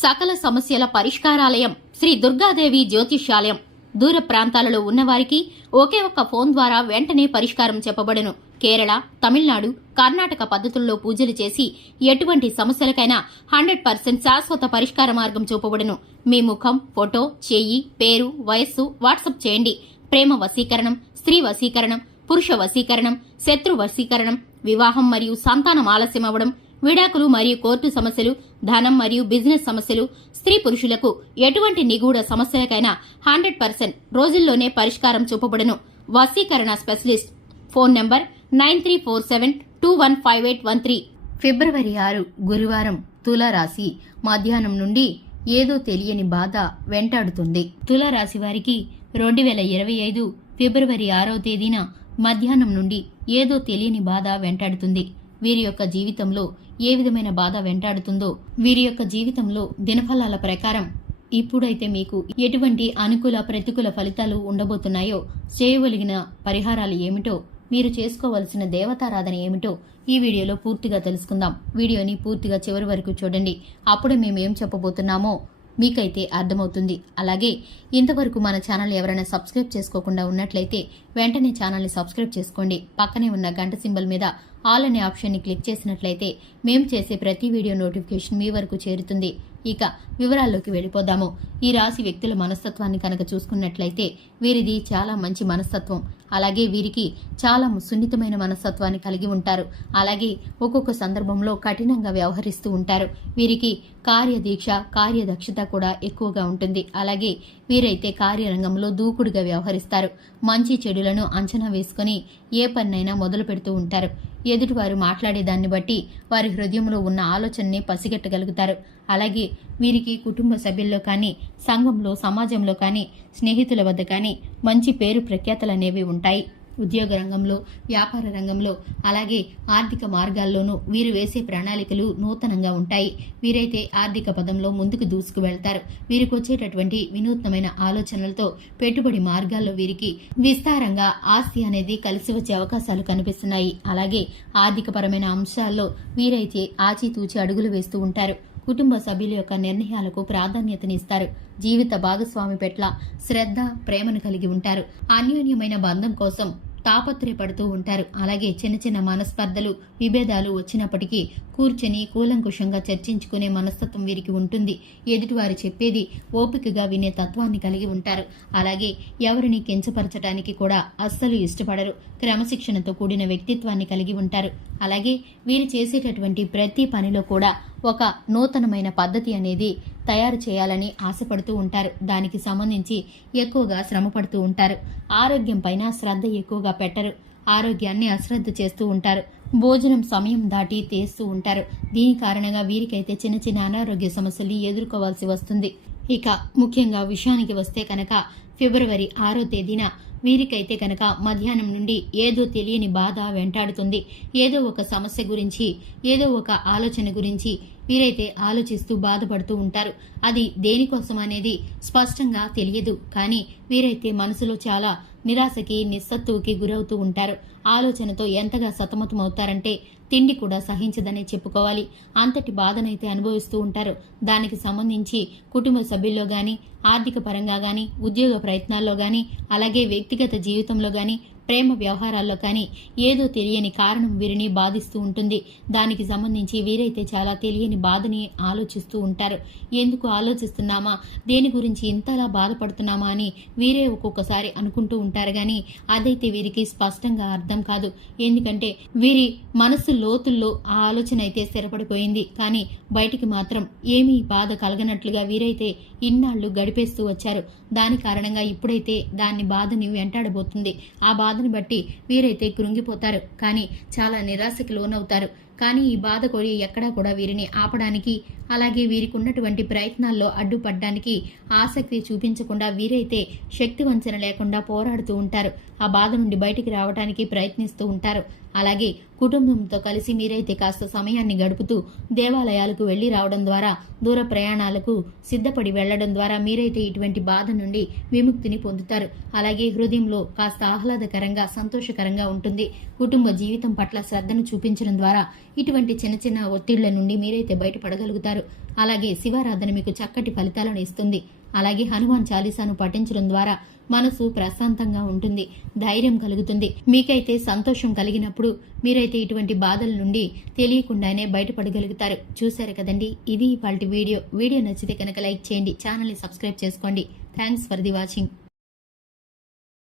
సకల సమస్యల పరిష్కారాలయం శ్రీ దుర్గాదేవి జ్యోతిష్యాలయం. దూర ప్రాంతాలలో ఉన్నవారికి ఒకే ఒక్క ఫోన్ ద్వారా వెంటనే పరిష్కారం చెప్పబడును. కేరళ, తమిళనాడు, కర్ణాటక పద్ధతుల్లో పూజలు చేసి ఎటువంటి సమస్యలకైనా 100% శాశ్వత పరిష్కార మార్గం చూపబడును. మీ ముఖం, ఫోటో, చెయ్యి, పేరు, వయస్సు వాట్సాప్ చేయండి. ప్రేమ వశీకరణం, స్త్రీ వశీకరణం, పురుష వశీకరణం, శత్రు వశీకరణం, వివాహం మరియు సంతానం ఆలస్యం అవ్వడం, విడాకులు మరియు కోర్టు సమస్యలు, ధనం మరియు బిజినెస్ సమస్యలు, స్త్రీ పురుషులకు ఎటువంటి నిగూఢ సమస్యలకైనా 100% రోజుల్లోనే పరిష్కారం చూపబడును. వశీకరణ స్పెషలిస్ట్. Phone number 9347215813. ఫిబ్రవరి 6 గురువారం. తులారాశి. మధ్యాహ్నం నుండి ఏదో తెలియని బాధ వెంటాడుతుంది. తులారాశి వారికి 2025 ఫిబ్రవరి 6వ తేదీన మధ్యాహ్నం నుండి ఏదో తెలియని బాధ వెంటాడుతుంది. వీరి యొక్క జీవితంలో ఏ విధమైన బాధ వెంటాడుతుందో, వీరి యొక్క జీవితంలో దినఫలాల ప్రకారం ఇప్పుడైతే మీకు ఎటువంటి అనుకూల ప్రతికూల ఫలితాలు ఉండబోతున్నాయో, చేయగలిగిన పరిహారాలు ఏమిటో, మీరు చేసుకోవలసిన దేవతారాధన ఏమిటో ఈ వీడియోలో పూర్తిగా తెలుసుకుందాం. వీడియోని పూర్తిగా చివరి వరకు చూడండి. అప్పుడే మేము ఏం చెప్పబోతున్నామో మీకైతే అర్థమవుతుంది. అలాగే ఇంతవరకు మన ఛానల్ ఎవరైనా సబ్స్క్రైబ్ చేసుకోకుండా ఉన్నట్లయితే వెంటనే ఛానల్ని సబ్స్క్రైబ్ చేసుకోండి. పక్కనే ఉన్న గంట సింబల్ మీద ఆల్ అనే ఆప్షన్ని క్లిక్ చేసినట్లయితే మేము చేసే ప్రతి వీడియో నోటిఫికేషన్ మీ వరకు చేరుతుంది. ఇక వివరాల్లోకి వెళ్ళిపోదాము. ఈ రాశి వ్యక్తుల మనస్తత్వాన్ని కనుక చూసుకున్నట్లయితే వీరిది చాలా మంచి మనస్తత్వం. అలాగే వీరికి చాలా సున్నితమైన మనస్తత్వాన్ని కలిగి ఉంటారు. అలాగే ఒక్కొక్క సందర్భంలో కఠినంగా వ్యవహరిస్తూ ఉంటారు. వీరికి కార్యదీక్ష, కార్యదక్షత కూడా ఎక్కువగా ఉంటుంది. అలాగే వీరైతే కార్యరంగంలో దూకుడుగా వ్యవహరిస్తారు. మంచి చెడులను అంచనా వేసుకుని ఏ పన్నైనా మొదలు పెడుతూ ఉంటారు. ఎదుటివారు మాట్లాడేదాన్ని బట్టి వారి హృదయంలో ఉన్న ఆలోచనని పసిగట్టగలుగుతారు. అలాగే వీరికి కుటుంబ సభ్యుల్లో కానీ, సంఘంలో, సమాజంలో కానీ, స్నేహితుల వద్ద కానీ మంచి పేరు ప్రఖ్యాతలనేవి ఉంటాయి. ఉద్యోగ రంగంలో, వ్యాపార రంగంలో, అలాగే ఆర్థిక మార్గాల్లోనూ వీరు వేసే ప్రణాళికలు నూతనంగా ఉంటాయి. వీరైతే ఆర్థిక పదంలో ముందుకు దూసుకు వెళ్తారు. వీరికి వచ్చేటటువంటి వినూత్నమైన ఆలోచనలతో పెట్టుబడి మార్గాల్లో వీరికి విస్తారంగా ఆస్తి అనేది కలిసి వచ్చే అవకాశాలు కనిపిస్తున్నాయి. అలాగే ఆర్థిక పరమైన అంశాల్లో వీరైతే ఆచితూచి అడుగులు వేస్తూ ఉంటారు. కుటుంబ సభ్యుల యొక్క నిర్ణయాలకు ప్రాధాన్యతనిస్తారు. జీవిత భాగస్వామి పట్ల శ్రద్ధ, ప్రేమను కలిగి ఉంటారు. అన్యోన్యమైన బంధం కోసం తాపత్రయపడుతూ ఉంటారు. అలాగే చిన్న చిన్న మనస్పర్ధలు, విభేదాలు వచ్చినప్పటికీ కూర్చొని కూలంకుషంగా చర్చించుకునే మనస్తత్వం వీరికి ఉంటుంది. ఎదుటివారు చెప్పేది ఓపికగా వినే తత్వాన్ని కలిగి ఉంటారు. అలాగే ఎవరిని కించపరచడానికి కూడా అస్సలు ఇష్టపడరు. క్రమశిక్షణతో కూడిన వ్యక్తిత్వాన్ని కలిగి ఉంటారు. అలాగే వీరు చేసేటటువంటి ప్రతి పనిలో కూడా ఒక నూతనమైన పద్ధతి అనేది తయారు చేయాలని ఆశపడుతూ ఉంటారు. దానికి సంబంధించి ఎక్కువగా శ్రమపడుతూ ఉంటారు. ఆరోగ్యం పైన శ్రద్ధ ఎక్కువగా పెట్టరు. ఆరోగ్యాన్ని అశ్రద్ధ చేస్తూ ఉంటారు. భోజనం సమయం దాటి తీస్తూ ఉంటారు. దీని కారణంగా వీరికైతే చిన్న చిన్న అనారోగ్య సమస్యల్ని ఎదుర్కోవాల్సి వస్తుంది. ఇక ముఖ్యంగా విషయానికి వస్తే కనుక ఫిబ్రవరి 6వ తేదీన వీరికైతే కనుక మధ్యాహ్నం నుండి ఏదో తెలియని బాధ వెంటాడుతుంది. ఏదో ఒక సమస్య గురించి, ఏదో ఒక ఆలోచన గురించి వీరైతే ఆలోచిస్తూ బాధపడుతూ ఉంటారు. అది దేనికోసం అనేది స్పష్టంగా తెలియదు. కానీ వీరైతే మనసులో చాలా నిరాశకి, నిస్సత్తువుకి గురవుతూ ఉంటారు. ఆలోచనతో ఎంతగా సతమతమవుతారంటే తిండి కూడా సహించదనే చెప్పుకోవాలి. అంతటి బాధనైతే అనుభవిస్తూ ఉంటారు. దానికి సంబంధించి కుటుంబ సభ్యుల్లో గాని, ఆర్థిక పరంగా గాని, ఉద్యోగ ప్రయత్నాల్లో గాని, అలాగే వ్యక్తిగత జీవితంలో గాని, ప్రేమ వ్యవహారాల్లో కానీ ఏదో తెలియని కారణం వీరిని బాధిస్తూ ఉంటుంది. దానికి సంబంధించి వీరైతే చాలా తెలియని బాధని ఆలోచిస్తూ ఉంటారు. ఎందుకు ఆలోచిస్తున్నామా, దేని గురించి ఇంతలా బాధపడుతున్నామా అని వీరే ఒక్కొక్కసారి అనుకుంటూ ఉంటారు. కానీ అదైతే వీరికి స్పష్టంగా అర్థం కాదు. ఎందుకంటే వీరి మనసు లోతుల్లో ఆ ఆలోచన అయితే స్థిరపడిపోయింది. కానీ బయటికి మాత్రం ఏమీ బాధ కలగనట్లుగా వీరైతే ఇన్నాళ్లు గడిపేస్తూ వచ్చారు. దాని కారణంగా ఇప్పుడైతే దాన్ని బాధని వెంటాడబోతుంది. ఆ బాధని బట్టి వీరైతే కృంగిపోతారు. కానీ చాలా నిరాశకి లోనవుతారు. కానీ ఈ బాధ కూడా ఎక్కడా కూడా వీరిని ఆపడానికి, అలాగే వీరికి ఉన్నటువంటి ప్రయత్నాల్లో అడ్డుపడడానికి ఆసక్తి చూపించకుండా వీరైతే శక్తి వంచన లేకుండా పోరాడుతూ ఉంటారు. ఆ బాధ నుండి బయటికి రావడానికి ప్రయత్నిస్తూ ఉంటారు. అలాగే కుటుంబంతో కలిసి మీరైతే కాస్త సమయాన్ని గడుపుతూ దేవాలయాలకు వెళ్లి రావడం ద్వారా, దూర ప్రయాణాలకు సిద్ధపడి వెళ్లడం ద్వారా మీరైతే ఇటువంటి బాధ నుండి విముక్తిని పొందుతారు. అలాగే హృదయంలో కాస్త ఆహ్లాదకరంగా, సంతోషకరంగా ఉంటుంది. కుటుంబ జీవితం పట్ల శ్రద్ధను చూపించడం ద్వారా ఇటువంటి చిన్న చిన్న ఒత్తిళ్ల నుండి మీరైతే బయటపడగలుగుతారు. అలాగే శివారాధన మీకు చక్కటి ఫలితాలను ఇస్తుంది. అలాగే హనుమాన్ చాలీసాను పఠించడం ద్వారా మనసు ప్రశాంతంగా ఉంటుంది, ధైర్యం కలుగుతుంది. మీకైతే సంతోషం కలిగినప్పుడు మీరైతే ఇటువంటి బాధల నుండి తెలియకుండానే బయటపడగలుగుతారు. చూశారు కదండి, ఇది ఇవాల్టి వీడియో నచ్చితే కనుక లైక్ చేయండి, ఛానల్ని సబ్స్క్రైబ్ చేసుకోండి. Thanks for the watching.